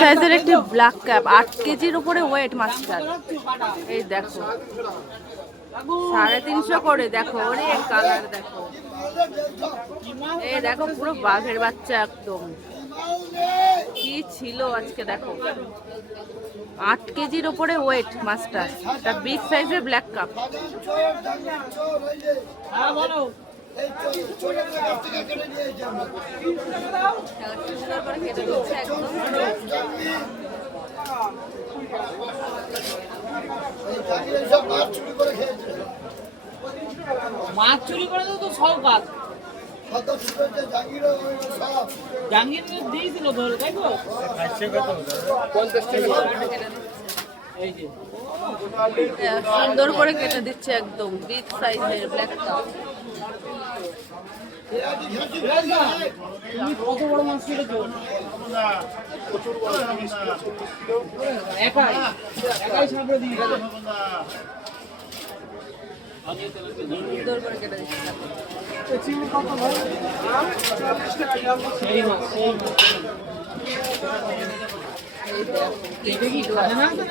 সাইজের একটি black cap 8 কেজির উপরে ওয়েট মাছটার। এই দেখো 350 করে। দেখো ওরে কালার দেখো, এই দেখো পুরো বাঘের বাচ্চা একদম। কি ছিল আজকে দেখো, 8 কেজির উপরে ওয়েট মাছটার। এটা বিগ সাইজের ব্ল্যাক কাপ। সুন্দর করে কেটে দিচ্ছে একদম। মাছ চুরি করে তো সব কাজ জাহাঙ্গীর দিয়েছিল ধরে, তাই তো? সুন্দর করে কেটে দিচ্ছে একদম বিগ সাইজের ব্ল্যাক কাপ। তুমি কত বড় মাছ কেটেছো? একাই সাপড়ে দিয়ে গেল। সুন্দর করে কেটে দিচ্ছে। সেই মাছ এই দেখো নাকি